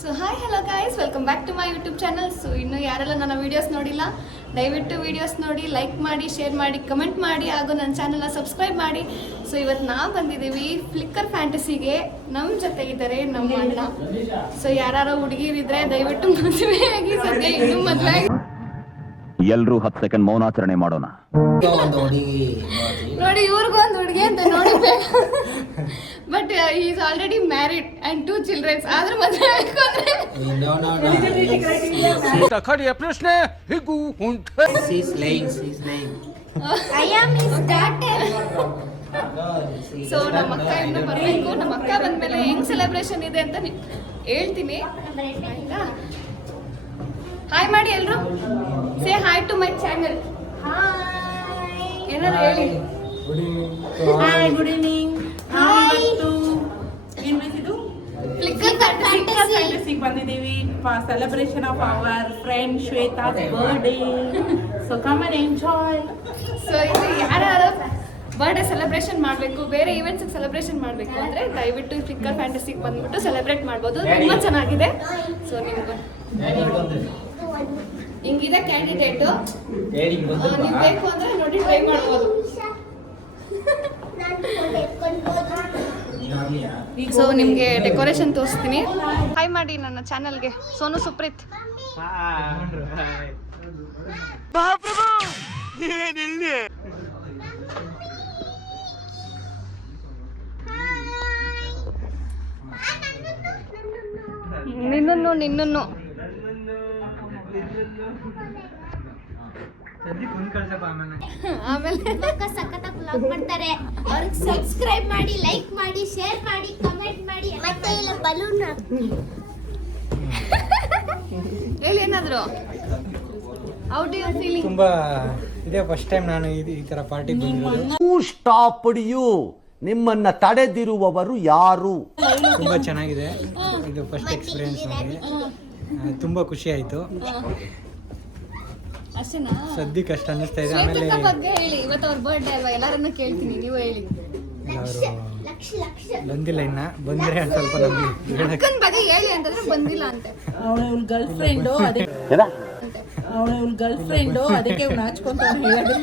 So hi hello guys, welcome back to my YouTube channel. So ಇನ್ನು ಯಾರೆಲ್ಲ ನನ್ನ videos ನೋಡಿಲ್ಲ, ದಯವಿಟ್ಟು ವೀಡಿಯೋಸ್ ನೋಡಿ, ಲೈಕ್ ಮಾಡಿ, ಶೇರ್ ಮಾಡಿ, ಕಮೆಂಟ್ ಮಾಡಿ, ಹಾಗೂ ನನ್ನ ಚಾನಲ್ನ ಸಬ್ಸ್ಕ್ರೈಬ್ ಮಾಡಿ. ಸೊ ಇವತ್ತು ನಾವು ಬಂದಿದ್ದೀವಿ ಫ್ಲಿಕ್ಕರ್ ಫ್ಯಾಂಟಸಿಗೆ. ನಮ್ಮ ಜೊತೆ ಇದ್ದಾರೆ ನಮ್ಮ ಅಣ್ಣ. ಸೊ ಯಾರು ಹುಡುಗಿರಿದ್ರೆ ದಯವಿಟ್ಟು ಮದುವೆಯಾಗಿ, ಸದ್ಯ ಇನ್ನೂ ಮದುವೆ ಎಲ್ಲರೂ 10 ಸೆಕೆಂಡ್ ಮೌನಾಚರಣೆ ಮಾಡೋಣ. ನೋಡಿ ಇವ್ರಿಗೂ ಒಂದು ಹುಡುಗಿ ಅಂತ ನೋಡಿ, but is already married and 2 childrens. ಆದ್ರೆ ಮದುವೆ ಆಗಬೇಕು ಅಂದ್ರೆ ಪ್ರಶ್ನೆ ಹೀಗೂ ಸೊ ನಮ್ಮ ಅಕ್ಕ ಇನ್ನು ಬರಬೇಕು. ನಮ್ಮ ಅಕ್ಕ ಬಂದ್ಮೇಲೆ ಹೆಂಗ್ ಸೆಲೆಬ್ರೇಷನ್ ಇದೆ ಅಂತ ಹೇಳ್ತೀನಿ. ಆಯ್ತಾ? ಹಾಯ್ ಮಾಡಿ ಎಲ್ರು. Say hi to my channel. ಏನಾದ್ರು ಹೇಳಿ. Hi, good evening. ಫ್ಲಿಕ್ಕರ್ ಫ್ಯಾಂಟಸಿಗೆ ಬಂದಿದ್ದೀವಿ. Celebration of our friend Shweta's birthday. So come and enjoy. So ಇದು ಯಾರು ಬರ್ಡೇ ಸೆಲೆಬ್ರೇಷನ್ ಮಾಡಬೇಕು, ಬೇರೆ ಈವೆಂಟ್ಸ್ ಸೆಲೆಬ್ರೇಷನ್ ಮಾಡಬೇಕು ಅಂದರೆ ದಯವಿಟ್ಟು ಫ್ಲಿಕ್ಕರ್ ಫ್ಯಾಂಟಸಿಗೆ ಬಂದ್ಬಿಟ್ಟು ಸೆಲೆಬ್ರೇಟ್ ಮಾಡ್ಬೋದು. ತುಂಬ ಚೆನ್ನಾಗಿದೆ. ಸೊ ನಿಮ್ಗೆ ಹಿಂಗಿದೆ ಕ್ಯಾಂಡಿಡೇಟು. ನೀವು ಬೇಕು ಅಂದರೆ ನೋಡಿ ಟ್ರೈ ಮಾಡ್ಬೋದು. ಸೊ ನಿಮಗೆ ಡೆಕೋರೇಷನ್ ತೋರಿಸ್ತೀನಿ. ಹಾಯ್ ಮಾಡಿ ನನ್ನ ಚಾನಲ್ಗೆ. ಸೋನು ಸುಪ್ರೀತ್. ನಿನ್ನನ್ನು ಆಮೇಲೆ ಸಖತ್ತಾಗಿ ವ್ಲಾಗ್ ಮಾಡ್ತಾರೆ. ಅವ್ರಿಗೆ ಸಬ್ಸ್ಕ್ರೈಬ್ ಮಾಡಿ, ಲೈಕ್ ಮಾಡಿ, ಶೇರ್ ಮಾಡಿ, ಕಮೆಂಟ್ ಮಾಡಿ. ಮತ್ತೆ ಇಲ್ಲ ಬಲೂನ್ ಹೇಳಿ ಏನಾದ್ರು. How do you feeling? ತುಂಬಾ ಇದೇ ಫಸ್ಟ್ ಟೈಮ್ ನಾನು ಈ ತರ ಪಾರ್ಟಿ ಬಂದಿರೋದು. ಸ್ಟಾಪ್ ಯು, ನಿಮ್ಮನ್ನ ತಡೆದಿರುವವರು ಯಾರು? ತುಂಬಾ ಚೆನ್ನಾಗಿದೆ. ಇದು ಫಸ್ಟ್ ಎಕ್ಸ್ಪೀರಿಯನ್ಸ್ ನನಗೆ. ತುಂಬಾ ಖುಷಿ ಆಯ್ತು. ಅಷ್ಟೇನಾ? ಸದ್ಯಕ್ಕೆ ಅಷ್ಟು ಅನ್ನಿಸ್ತಾ ಇದೆ. ಆಮೇಲೆ ಶ್ವೇತಕ್ಕ ಬಗ್ಗೆ ಹೇಳಿ. ಇವತ್ತು ಅವ್ರ ಬರ್ಡೇ ಅಲ್ವಾ, ಎಲ್ಲರನ್ನ ಕೇಳ್ತೀನಿ, ನೀವು ಹೇಳಿ. ಅವರು ಬಂದಿಲ್ಲ ಇನ್ನ. ಬಂದ್ರೆ ಒಂದ್ ಸ್ವಲ್ಪ ನಮ್ಗೆ ಅಕ್ಕನ ಬಗ್ಗೆ ಹೇಳಿ ಅಂತಂದ್ರೆ ಬಂದಿಲ್ಲ ಅಂತೆ. ಅವಳ ಗರ್ಲ್ ಫ್ರೆಂಡು, ಅದಕ್ಕೆ ಇವ್ನು ನಾಚ್ಕೊಂತ ಹೇಳೋದು.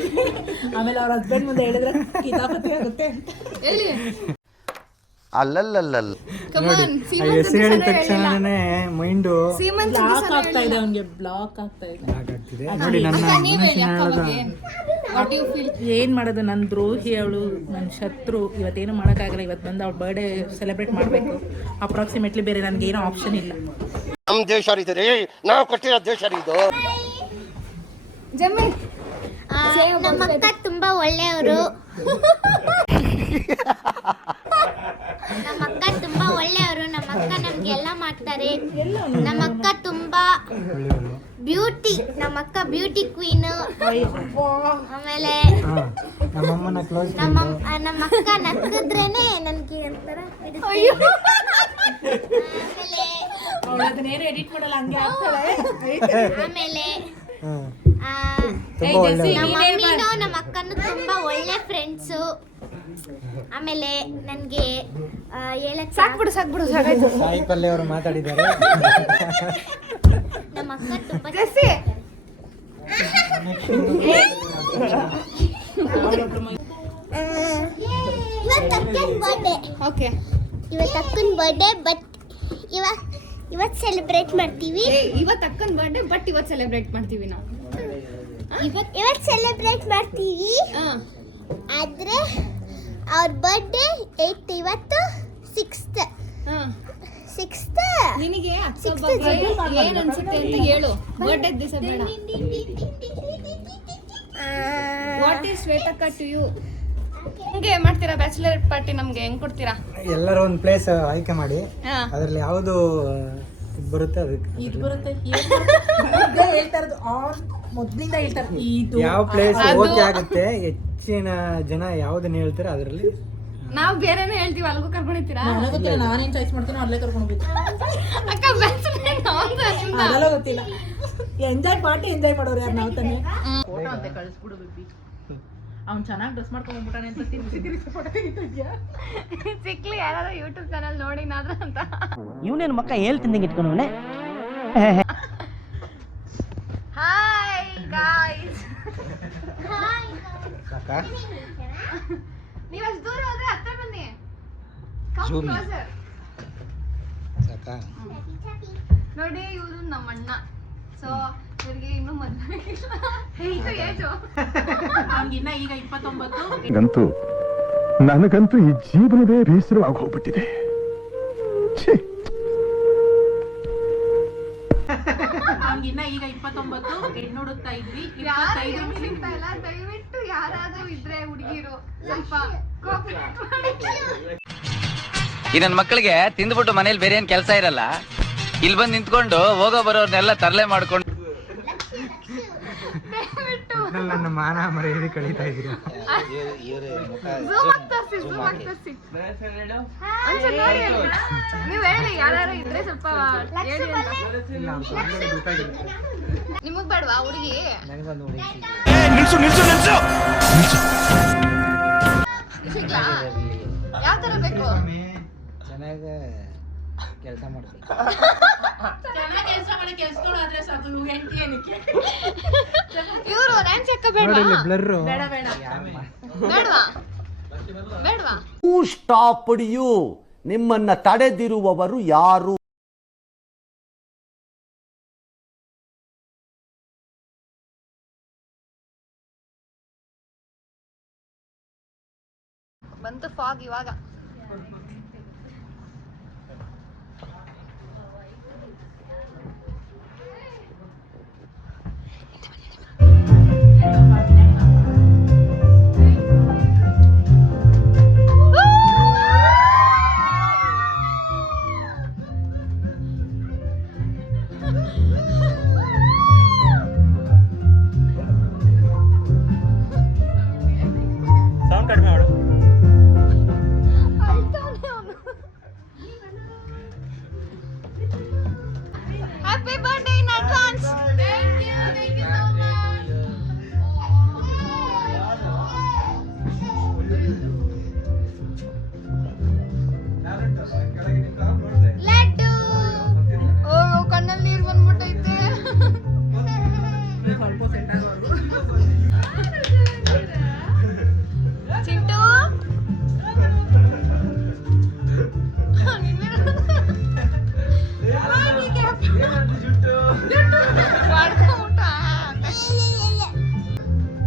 ಆಮೇಲೆ ಅವ್ರ ಹಸ್ಬೆಂಡ್ ಮುಂದೆ ಹೇಳಿದ್ರೆ ಕಿತಾಪತಿ ಆಗುತ್ತೆ. ಹೇಳಿ. ಅಲ್ಲಲ್ಲಲ್ಲ ಕಮಾನ್. ಹೆಸರು ಹೇಳಿದ ತಕ್ಷಣನೇ ಮೈಂಡು ಬ್ಲಾಕ್ ಆಗ್ತಾ ಇದೆ, ಅವನಿಗೆ ಬ್ಲಾಕ್ ಆಗ್ತಾ ಇದೆ. ಆಗ್ತಿದೆ. ನೋಡಿ ನನ್ನ ನೀವ್ ಹೇಳಿ ಅಕ್ಕ ಬಗ್ಗೆ. What do you feel? ಏನ್ ಮಾಡೋದು, ನನ್ನ ದ್ರೋಹಿ ಅವಳು, ನನ್ನ ಶತ್ರು. ಇವತ್ತೇನು ಮಾಡೋಕ್ಕಾಗಲ್ಲ. ಇವತ್ತು ಬಂದು ಅವಳ ಬರ್ಡೇ ಸೆಲೆಬ್ರೇಟ್ ಮಾಡಬೇಕು. ಅಪ್ರಾಕ್ಸಿಮೇಟ್ಲಿ ಬೇರೆ ನನಗೆ ಏನೋ ಆಪ್ಷನ್ ಇಲ್ಲ. ನಮ್ಮ ದೇಶ ರೀ, ನಾವು ಕೊಟ್ಟಿರೋ ದೇಶ ಇದು. ಜಮ್ಮಿ ನಮ್ಮ ಅಕ್ಕ ತುಂಬಾ ಒಳ್ಳೆಯವರು. ನಮ್ಮ ಅಕ್ಕ ತುಂಬಾ ಒಳ್ಳೆಯವರು. ನಮ್ಮ ಅಕ್ಕ ನಮ್ಗೆಲ್ಲ ಮಾಡ್ತಾರೆ. ನಮ್ಮ ಅಕ್ಕ ತುಂಬಾ ಬ್ಯೂಟಿ. ನಮ್ಮ ಅಕ್ಕ ಬ್ಯೂಟಿ ಕ್ವೀನ್. ಆಮೇಲೆ ನಮ್ಮಮ್ಮನ ಕ್ಲೋಸ್. ನಮ್ಮ ಅಕ್ಕ ನಕ್ಕಿದ್ರೇನೆ ನನ್ಗೆ ಒಂಥರ ಅದನ್ನೇನು ಎಡಿಟ್ ಮಾಡಲ್ಲ, ಹಂಗೆ ಆಗ್ತಾಳೆ. ಆಮೇಲೆ ತುಂಬಾ ಒಳ್ಳೆ. ನಮ್ಮ ಮಮ್ಮಿನೂ ನಮ್ಮ ಅಕ್ಕನೂ ತುಂಬಾ ಒಳ್ಳೆ ಫ್ರೆಂಡ್ಸು. ಆಮೇಲೆ ನನಗೆ ಹೇಳಕ್ ಸಾಕ್ಬಿಡು ಸಾಕಾಯ್ತು. ಸಾಯಿ ಪಲ್ಲೆ ಅವರು ಮಾತಾಡಿದ್ದಾರೆ. ನಮ್ಮ ಅಕ್ಕ ತುಂಬಾ ಜೆಸ್ಸಿ ಇವತ್ತು ಅಕ್ಕನ ಬರ್ಡೇ. ಓಕೆ. ಇವತ್ತು ಅಕ್ಕನ ಬರ್ಡೇ, ಬಟ್ ಇವತ್ತು ಸೆಲೆಬ್ರೇಟ್ ಮಾಡ್ತೀವಿ. ಇವತ್ತು ಅಕ್ಕನ ಬರ್ಡೇ, ಬಟ್ ಇವತ್ತು ಸೆಲೆಬ್ರೇಟ್ ಮಾಡ್ತೀವಿ ನಾವು. ಇವತ್ತು ಸೆಲೆಬ್ರೇಟ್ ಮಾಡ್ತೀವಿ. ಆದ್ರೆ ಅವ್ರ ಬರ್ಡೇ 8th, ಇವತ್ತು 6th. ನಿನಗೆ ಅಕ್ಕ ಬಗ್ಗೆ ಏನ್ ಅನ್ಸುತ್ತೆ ಅಂತ ಹೇಳು. ಬರ್ಡೇ ದಿವಸ ಬೇಡ. ವಾಟ್ ಈಸ್ ಶ್ವೇತಕ್ಕ ಟು ಯು? ಹೆಂಗೆ ಮಾಡ್ತೀರಾ ಬ್ಯಾಚುಲರ್ ಪಾರ್ಟಿ? ನಮ್ಗೆ ಹೆಂಗ್ ಕೊಡ್ತೀರಾ? ಎಲ್ಲರೂ ಒಂದು ಪ್ಲೇಸ್ ಆಯ್ಕೆ ಮಾಡಿ, ಹಾ. ಅದರಲ್ಲಿ ಯಾವುದು ಬರುತ್ತೆ ಅದಕ್ಕೆ ಇದು ಬರುತ್ತೆ. ಹೇಳ್ತಾ ಇರೋದು ಮೊದ್ಲಿಂದ ಹೇಳ್ತಾರೆ, ಇದು ಯಾವ ಪ್ಲೇಸ್ ಓಕೆ ಆಗುತ್ತೆ, ಹೆಚ್ಚಿನ ಜನ ಯಾವ್ದನ್ನ ಹೇಳ್ತಾರೆ ಅದರಲ್ಲಿ ನಾವು ಬೇರೆನೇ ಹೇಳ್ತೀವಿ. ಅಲ್ಗೂ ಕರ್ಕೊಂಡಿರ್ತೀರಾ? ನನಗೆ ಗೊತ್ತಿಲ್ಲ, ನಾನೇನ್ ಚಾಯ್ಸ್ ಮಾಡ್ತೀನೋ ಅಲ್ಲೇ ಕರ್ಕೊಂಡು ಹೋಗ್ಬೇಕು. ಅಕ್ಕ ಬ್ಯಾಚುಲರ್ ಅದೆಲ್ಲ ಗೊತ್ತಿಲ್ಲ. ಎಂಜಾಯ್ ಪಾರ್ಟಿ ಎಂಜಾಯ್ ಮಾಡೋರು ಯಾರು? ನಾವು ತಾನೆ. ಫೋಟೋ ಅಂತ ಕಳಿಸ್ಬಿಡು ಬೇಬಿ. ಅವ್ನು ಚೆನ್ನಾಗಿ ಡ್ರೆಸ್ ಮಾಡ್ಕೊಂಡ್ಬಿಟ್ಟಾನೆ ಅಂತ ತಿರ್ಸಿ ಫೋಟೋ ತೆಗಿತಿದ್ಯಾ? ಸಿಕ್ಲಿ ಯಾರು ಯೂಟ್ಯೂಬ್ ಚಾನಲ್ ನೋಡಿನಾದ್ರ ಅಂತ. ಇವನೇನು ಮಕ್ಕ ಹೇಳ್ತಿದ್ದಂಗೆ ಇಟ್ಕೊಂಡವನೆ. ಹಾಯ್ ಗಾಯ್ಸ್, ಸಾಕಾ? ನೀವು ಅಷ್ಟು ದೂರ ಹೋದ್ರೆ ಹತ್ರ ಬನ್ನಿ. Zoom in. ಸಾಕಾ? ನೋಡಿ ಇವರು ನಮ್ಮ ಅಣ್ಣ. ಸೊ ಇವ್ರಿಗೆ ಇನ್ನೂ ಮದುವೆ ಈಗ ಏಜು ಅವ್ನಿಗಿನ್ನ ಈಗ 29. ನನಗಂತೂ ಈ ಜೀವನವೇ ಬೇಸರವಾಗಿ ಹೋಗ್ಬಿಟ್ಟಿದೆ. ಅವ್ನಿಗಿನ್ನ ಈಗ 29. ಹೆಣ್ಣು ಹುಡುಕ್ತಾ ಇದ್ವಿ. ಯಾರು 25 ಸಿಗ್ತಾ ಇಲ್ಲ. ದಯವಿಟ್ಟು ಯಾರಾದ್ರೂ ಇದ್ರೆ ಹುಡುಗಿರು ಸ್ವಲ್ಪ ಕೋಆಪರೇಟ್ ಮಾಡಿ. ಈ ನನ್ನ ಮಕ್ಕಳಿಗೆ ತಿಂದ್ಬಿಟ್ಟು ಮನೇಲಿ ಬೇರೆ ಏನ್ ಕೆಲಸ ಇರಲ್ಲ, ಇಲ್ಲಿ ಬಂದು ನಿಂತ್ಕೊಂಡು ಹೋಗೋ ಬರೋರ್ನೆಲ್ಲ ತರಲೆ ಮಾಡ್ಕೊಂಡು ನನ್ನ ಮಾನ ಮರ್ಯಾದೆ ಕಳೀತಾ ಇದ್ದೀರಾ. Zoom ಆಗಿ ತೋರ್ಸಿ, zoom ಆಗಿ ತೋರ್ಸಿ. ಒಂದ್ಸಲ ನೋಡಿ ಅಲ್ಲಿ. ನೀವ್ ಹೇಳಿ ಯಾರು ಇದ್ರೆ ಸ್ವಲ್ಪ ಹೇಳಿ ಅಂತ. ಇಲ್ಲ, ಅವ್ನ್ ಕನ್ನಡ ಗೊತ್ತಾಗಿಲ್ಲ. ನಿಮಗ್ ಬೇಡವಾ ಹುಡುಗಿ? ನನಗೊಂದು ಹುಡುಗಿ ಸಿಗ್ಲಾ? ಯಾವ ತರ ಬೇಕು? ಚೆನ್ನಾಗಿ ಕೆಲಸ ಮಾಡ್ಬೇಕು. ಚೆನ್ನಾಗಿ ಕೆಲಸ ಮಾಡಿ ಕೆಲ್ಸಗಳು ಆದ್ರೆ ಸಾಕು. ಇವ್ರು ಹೆಂಡತಿ ಏನಕ್ಕೆ? ಇವ್ರು ಡ್ಯಾನ್ಸ್ ಹಾಕ ಬೇಡವಾ? ಬ್ಲರ್ರು ಬೇಡ ಬೇಡ. ಬೇಡವಾ? ಬೇಡವಾ? ಸ್ಟಾಪ್ ಯು, ನಿಮ್ಮನ್ನ ತಡೆದಿರುವವರು ಯಾರು? ಬಂತು ಫಾಗ್ ಇವಾಗ. ಸೌಂಡ್ ಕಡಿಮೆ ಮಾಡು. Happy birthday in advance. Thank you so much. Laddu. Oh, ಕಣ್ಣಲ್ಲಿ ನೀರು ಬಂದ್ಬಿಟ್ಟೈತೆ. ಸ್ವಲ್ಪ ಸೆಟ್ ಆಗೋರು. Chintu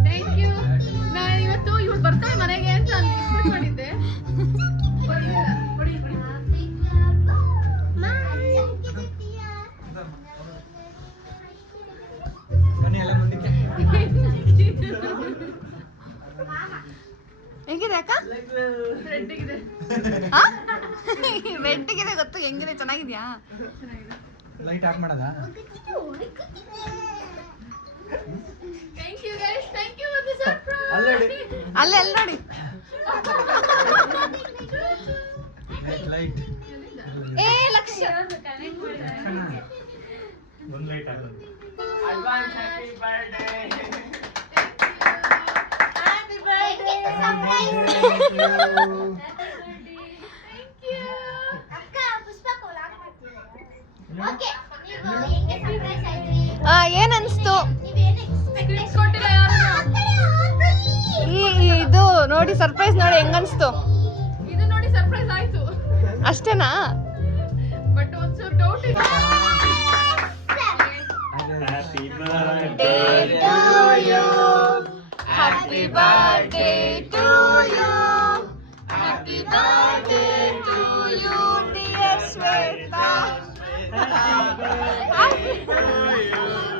thank you. ನಾನು ಇವತ್ತು ಇವ್ರು ಬರ್ತಾರೆ ಮನೆಗೆ ಅಂತ ಎಕ್ಸ್ಪೆಕ್ಟ್ ಮಾಡಿದ್ದೆ. ಬನ್ನಿ ಎಲ್ಲ ಮುಂದಕ್ಕೆ. ಹೆಂಗಿದೆ ಅಕ್ಕ? ರೆಡ್ಡಿಗಿದೆ. ರೆಡ್ಡಿಗಿದೆ ಗೊತ್ತು. ಹೆಂಗಿದೆ? ಚೆನ್ನಾಗಿದ್ಯಾ? ಲೈಟ್ ಆಫ್ ಮಾಡೋದಾ? Thank you guys, thank you for the surprise. ಅಲ್ಲೇ ಅಲ್ಲಿ ನೋಡಿ. ಲೈಟ್ ಏ ಲಕ್ಷ ಒಂದು ಲೈಟ್ ಆಗೋದು. ಏನ್ ಅನ್ಸ್ತು? ಇದು ನೋಡಿ ಸರ್ಪ್ರೈಸ್ ನೋಡಿ ಹೆಂಗ್ ಅನ್ಸ್ತು? ಇದು ನೋಡಿ ಸರ್ಪ್ರೈಸ್ ಆಯ್ತು ಅಷ್ಟೇನಾ? ಬಟ್ ಒಂದ್ಸಲ ಡೌಟ್ ಇದೆ. Happy birthday to you. Happy birthday to you, dear Sweta. Happy birthday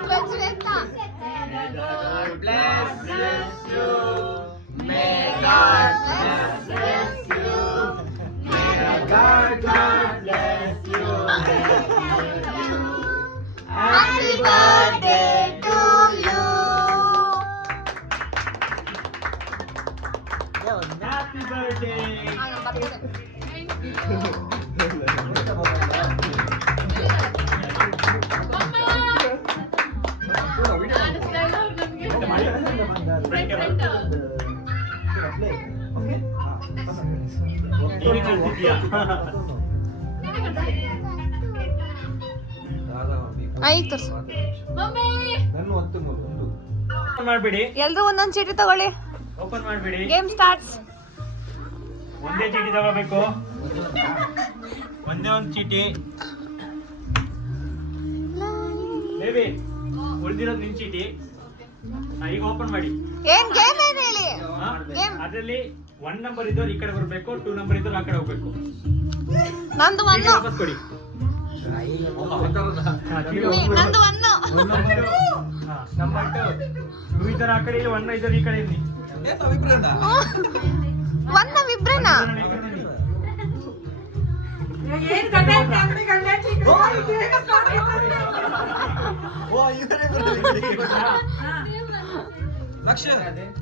to Sweta. God bless you. May God bless you. May God bless you. Happy birthday to you. Happy birthday. Thank you. ಆಯ್ತು ಮಾಡ್ಬಿಡಿ, ಎಲ್ರು ಒಂದೊಂದ್ ಚೀಟಿ ತಗೊಳ್ಳಿ. Open ಮಾಡ್ಬಿಡಿ. Game starts. ಒಂದೇ ಚೀಟಿ ತಗೋಬೇಕು, ಒಂದೇ ಒಂದು ಚೀಟಿ. ಬೇಬಿ ಉಳಿದಿರೋದು ನಿನ್ ಚೀಟಿ. ಈಗ ಓಪನ್ ಮಾಡಿ. ಏನ್ ಗೇಮ್ ಏನ್ ಹೇಳಿ? ಅದರಲ್ಲಿ 1 ನಂಬರ್ ಇದ್ದವ್ರು ಈ ಕಡೆ ಬರ್ಬೇಕು, 2 ನಂಬರ್ ಇದ್ದವ್ರು ಆ ಕಡೆ ಹೋಗ್ಬೇಕು. ನಂದು ಚೀಟಿ ಒಂದು. ವಾಪಸ್ ಕೊಡಿ. ನಂದು ಒಂದು. ನಂಬರ್ 2 ಇದ್ದವ್ರು ಆ ಕಡೆ, 1 ಇದ್ದವ್ರು ಈ ಕಡೆ ಇರ್ಲಿ. ಒಂದ್ ನಾವಿಬ್ರೇನಾ?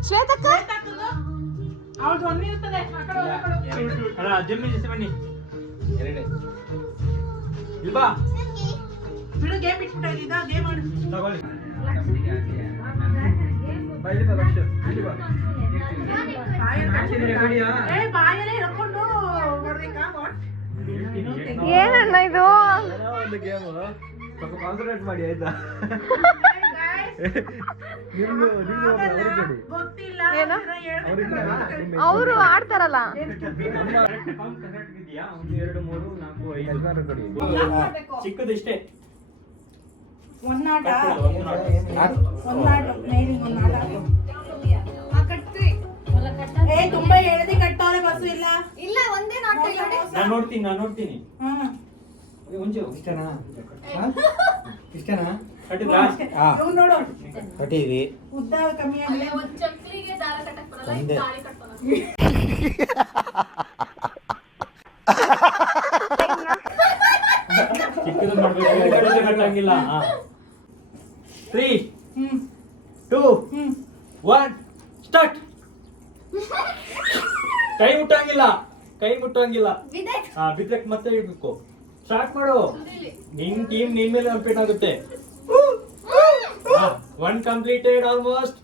ಶ್ವೇತಕ್ಕ ಅಲ್ಲ ಜಮ್ಮಿ ಜೊತೆ ಬನ್ನಿ. ಇಲ್ವಾ ಬಿಡು, ಗೇಮ್ ಇಟ್ಬಿಟ್ಟು ಗೇಮ್ ಆಡು. ತಗೊಳ್ಳಿ. ಬಾಯಲ್ಲೇ ಹಿಡ್ಕೊಂಡು ಹೊಡ್ಬೇಕಾ? ಏನಣ್ಣ ಇದು? ಕಾನ್ಸಂಟ್ರೇಟ್ ಮಾಡಿ ಆಯ್ತಾ? ಗೊತ್ತಿಲ್ಲ. ಏನು? ಅವರು ಆಡ್ತಾರಲ್ಲ. ಚಿಕ್ಕದು ಇಷ್ಟೇ. ಒಂದಾಟ ಮೇಲಿಂಗ್ ಒಂದಾಟ. ತುಂಬಾ ಎಳೆದಿ ಕಟ್ಟವ್ರೆ, ಬಸ್ಸು ಇಲ್ಲ. ಇಲ್ಲ ಒಂದೇ ನಾಟ ಇಲ್ಲ. ನಾನು ನೋಡ್ತೀನಿ. ಇಷ್ಟನಾ? ಕಟ್ಟಿದ್ರಾ? ಇವ್ನ್ ನೋಡು, ಕಟ್ಟಿದ್ವಿ. ಉದ್ದ ಕಮ್ಮಿ ಆಗಿದೆ. ಚಿಕ್ಕದು ಮಾಡ್ಬೇಕು, ಕಟ್ಟಂಗಿಲ್ಲ. 3, 2, 1 ಸ್ಟಾರ್ಟ್. ಕೈ ಮುಟ್ಟಂಗಿಲ್ಲ. ಬಿದ್ದಕ್ಕೆ ಮತ್ತೆ ಇಡ್ಬೇಕು. ಸ್ಟಾರ್ಟ್ ಮಾಡು. ನಿನ್ ಟೀಮ್ ನಿನ್ ಮೇಲೆ ಕಂಪ್ಲೀಟ್ ಆಗುತ್ತೆ. 1 ಕಂಪ್ಲೀಟೆಡ್ ಆಲ್ಮೋಸ್ಟ್.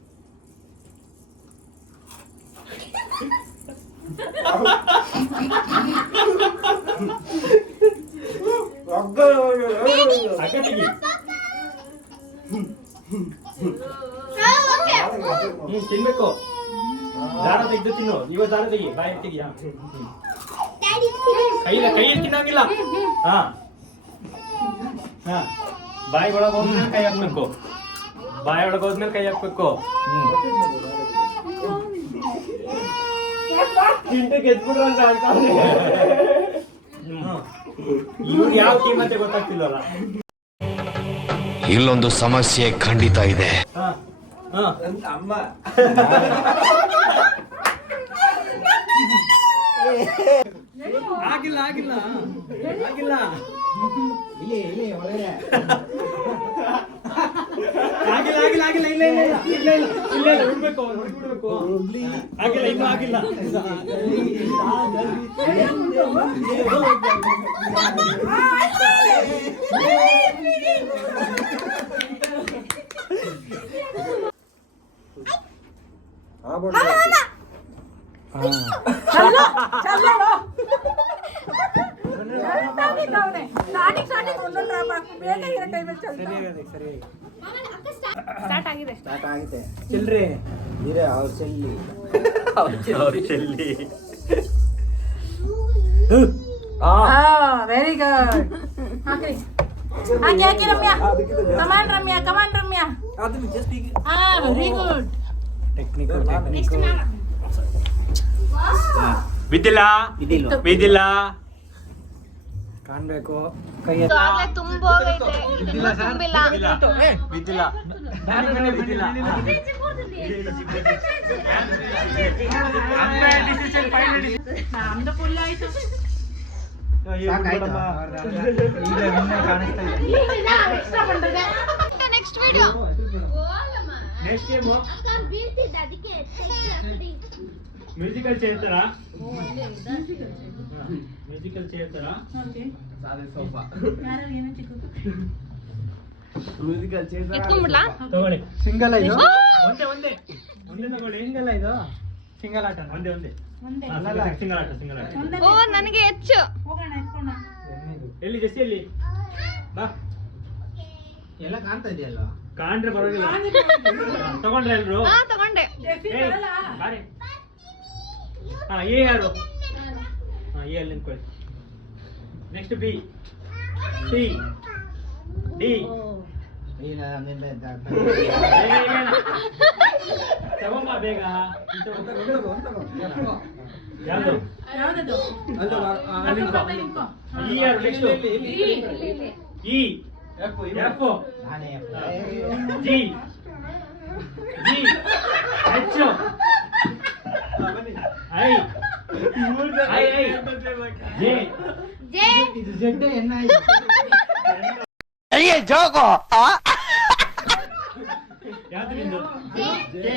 ತಿನ್ಬೇಕು. ದಾರ ತೆಗ್ದು ತಿನ್ನು. ಇವತ್ತು ದಾರ ತೆಗಿ, ಬಾಯಿ ತೆಗಿಯಾ. ಕೈ ತಿನ್ನಂಗಿಲ್ಲ. ಬಾಯಿ ಒಳಗೆ ಹೋದ್ಮೇಲೆ ಕೈ ಹಾಕ್ಬೇಕು. ಇವ್ರು ಯಾವ ಟೀಮ್ ಅಂತ ಗೊತ್ತಾಗ್ತಿಲ್ವಲ್ಲ. ಇಲ್ಲೊಂದು ಸಮಸ್ಯೆ ಖಂಡಿತ ಇದೆ. ಅಮ್ಮ ಆಗಿಲ್ಲ ಬಿಡ್ಬೇಕು. ಆಗಿಲ್ಲ. ಸ್ಟಾರ್ಟ್ ಆಗಿದೆ. ಚಿಲ್ರಿ ಇರೇ ಅವ್ರ ಚೆಲ್ಲಿ. Very good. ಹಾಕಿ Ramya. Come on Ramya. Very good. ಬಿದ್ದಿಲ್ಲ. ಕಾಣ್ಬೇಕು. ಆಗ್ಲೇ ತುಂಬೋಗೈತೆ. ಇನ್ನೂ ತುಂಬಿಲ್ಲ. ಬಿದ್ದಿಲ್ಲ. ನಮ್ದು ಫುಲ್ ಆಯ್ತು. Next video. Next game musical chair ತರ. ಇಟ್ಕೊಂಡ್ಬಿಡ್ಲಾ? ತಗೊಳ್ಳಿ. ಸಿಂಗಲ್ ಇದು. ಒಂದೇ ತಗೊಳ್ಳಿ. ಸಿಂಗಲ್ ಇದು. ಸಿಂಗಲ್ ಆಟ ಒಂದೇ ಸಿಂಗಲ್ ಆಟ ಓ ನನಗೆ ಹೆಚ್ಚು. ಹೋಗೋಣ ಎತ್ಕೋಣ. ಎಲ್ಲಿ ಜೆಸ್ಸಿ ಎಲ್ಲಿ ಬಾ ಎಲ್ಲ ಕಾಣ್ತಾ ಇದೆಯಲ್ವಾ? ಕಾಣ್ರೆ ಪರವಾಗಿಲ್ಲ. ತಗೊಂಡ್ರೆ ಎಲ್ರು? ಹಾ ತಗೊಂಡೆ. ಏಯ್, ಬಾರೆ. ಹಾ ಎ ಯಾರು? ಹಾ ಎ ಅಲ್ಲಿ ನಿಂತ್ಕೊಳ್ಳಿ. Next B, C, D. ತಗೊಂಬ ಬೇಗ. ಯಾವ್ದು? ಯಾವ್ದದು? ಅಲ್ಲಿ ನಿಂತ್ಕೊ. ಇ ಯಾರು? Next E, F, G, H, I, J. ಇದು ಜೆಡ್ ಎನ್ ಐ. ಯಾವ್ದು ನಿಂದು? ಜೆ,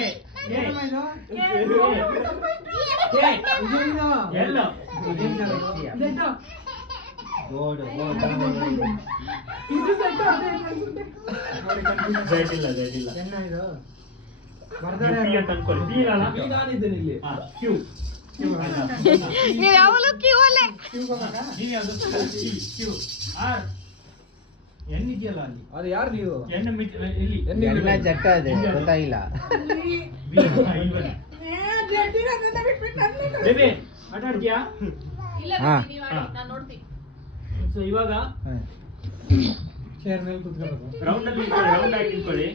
ಎಲ್ಲ ಜೆಡ್ ಇಲ್ಲ. ಬಿ ಅಂತ ಅನ್ಕೊಳ್ಳಿ. ಬಿ ಇರಲ್ಲ. ಹಾ, ಕ್ಯೂ. ನೀವ್ ಯಾವಾಗಲೂ ಕ್ಯೂ ಅಲ್ಲೇ. ನೀವ್ ಯಾವ್ದು? ಕ್ಯೂ. ಆರ್, ಎನ್ ಇದೆಯಲ್ಲ ಅಲ್ಲಿ. ಅದು ಯಾರು ನೀವು? ಎನ್ ಎಲ್ಲಿ? ಜಟ್ಟ ಇದೆ ಗೊತ್ತಾಗಿಲ್ಲ. ಬೇಬಿ ಆಟ ಆಡ್ತೀಯಾ? ಹಾ. ಸೊ ಇವಾಗ ಚೇರ್ ಮೇಲೆ ಕೂತ್ಕೊಳ್ಳೋದು. ರೌಂಡ್ ಅಲ್ಲಿ ರೌಂಡ್ ಆಗಿ ನಿಂತ್ಕೊಳ್ಳಿ.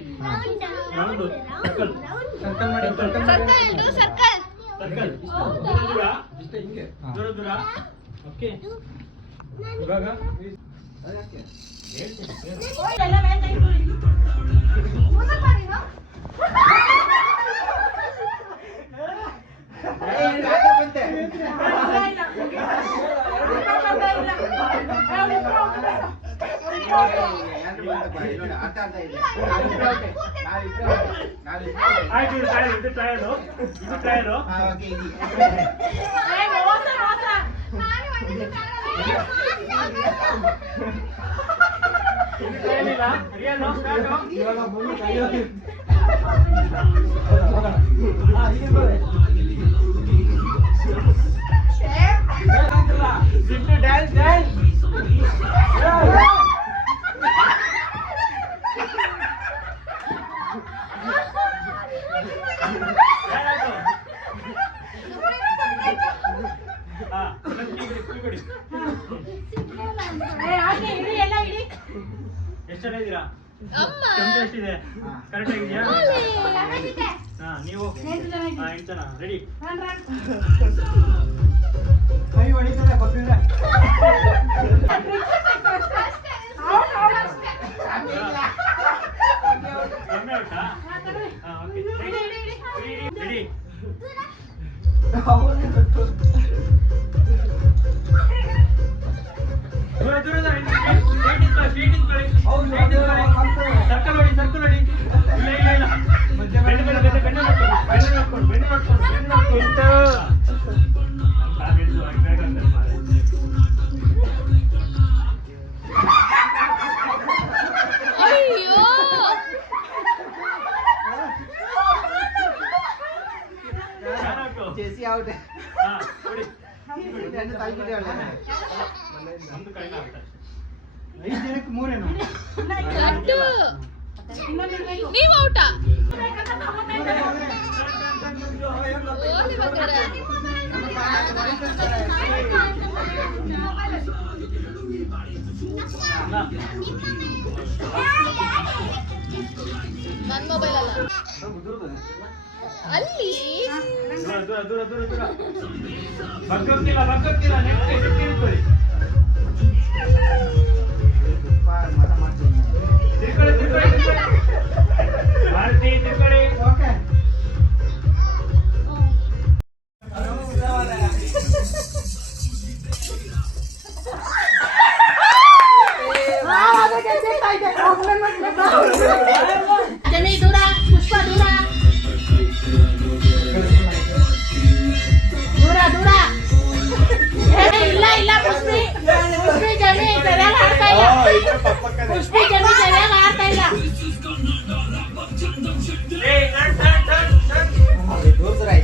ರೌಂಡ್ ಸರ್ಕಲ್ ಮಾಡಿ. ಸರ್ಕಲ್ ದೂರ. ಓಕೆ. ಇವಾಗ ಆಯ್ತು, ಇದು ಟ್ರಯಲು. ಎಷ್ಟು ಜನ ಇದ್ದೀರಾ? ಚಮಚ ಎಷ್ಟಿದೆ? ಕರೆಕ್ಟ್ ಆಗಿದೆಯಾ? ಹಾ ನೀವು 8 ಜನ ರೆಡಿ. ಕೈ ಹೊಡಿತಾರೆ ಗೊತ್ತಿದೆ. ರೆಡಿ. ಸರ್ಕಲ್ ಹೊಡಿ. ಇಲ್ಲ. ಬೆನ್ನು ಅಯ್ಯೋ ಜೆಸಿ ಔಟ್. ಹಾ ಹೊಡಿ. ನಮ್ದು ಕೈ ಆಗುತ್ತೆ. 5 ಜನಕ್ಕೆ 3 ಲಡ್ಡು. ನೀವ್ ಔಟ. ನನ್ ಮೊಬೈಲ್ ಅಲ್ಲ ಅಲ್ಲಿ. ದೂರ. ಬಗ್ಗಕ್ಕಿಲ್ಲ. ನೆಕ್ಸ್ಟ್ ತಿಳ್ಕೊಳ್ಳಿ. ಭಾರತಿ ತಿಳ್ಕೊಳ್ಳಿ. ಓಕೆ. ಜಮಿ ದೂರ, ಪುಷ್ಪ ದೂರ. ಇಲ್ಲ ಪುಷ್ಪಿ ಜಮಿ ಸರಿಯಾಗಿ ಆಡ್ತಾ ಇಲ್ಲ. ಪುಷ್ಪಿ ಜಮಿ ಸರಿಯಾಗಿ ಆಡ್ತಾ ಇಲ್ಲ.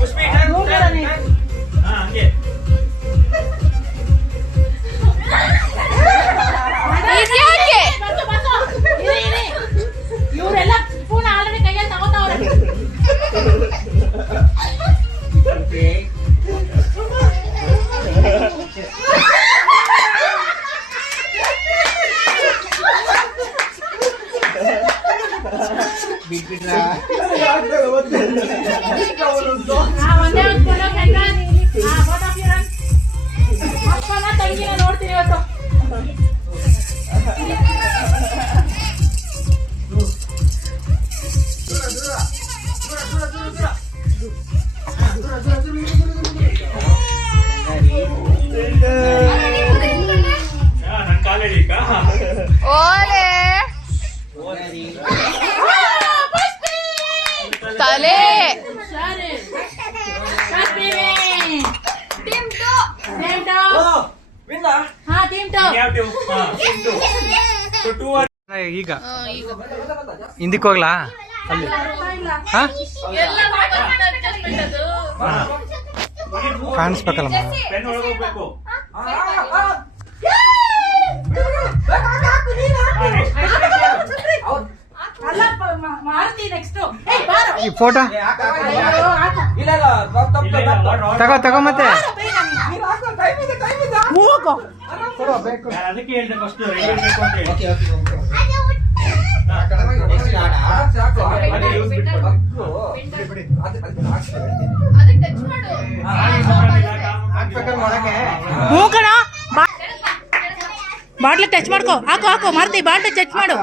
ಪುಷ್ಪಿ ನೋಡ್ತೀನಿ ಇವತ್ತು. ನನ್ನ ಕಾಲೇಜ್ ತಲೆ ಈಗ ಹಿಂದಕ್ಕೆ ಹೋಗ್ಲಾ ಅಲ್ಲಿ ಕಾಣಿಸ್ಬೇಕಲ್ಲಮ್ಮ. ಪೆನ್ ಒಳಗೋಗ್ಬೇಕು. ಈ ಫೋಟೋ ತಗೋ ಮತ್ತೆ ಅದಕ್ಕೆ ಹೇಳ್ದೆ ಫಸ್ಟ್ ರೆಡಿ ಬೇಕು ಅಂತ ಹೇಳಿ. ಬಾಟ್ಲಿ ಟಚ್ ಮಾಡ್ಕೋ. ಹಾಕು ಮಾರ್ತಿ, ಬಾಟ್ಲಿ ಟಚ್ ಮಾಡು.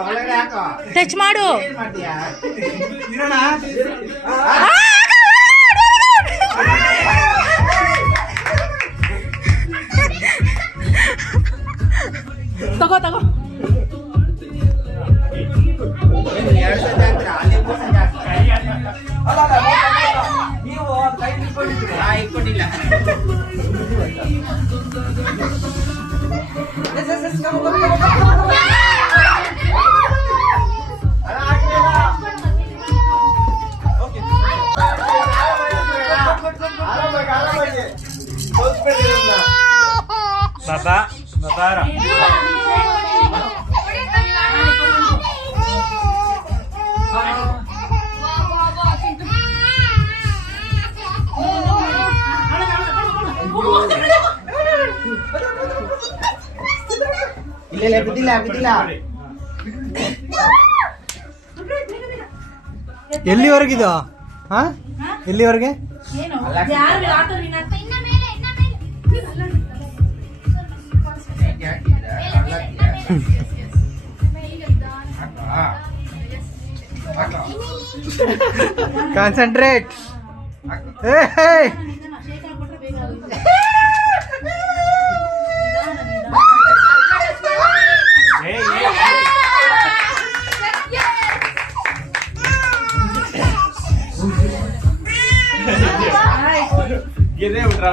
ತಗೋ ಎಲ್ಲಿವರೆಗಿದು? ಹಾ, ಎಲ್ಲಿವರೆಗೆ? ಕಾನ್ಸಂಟ್ರೇಟ್. ಗೆದ್ದೆ ಬಿಟ್ರಾ?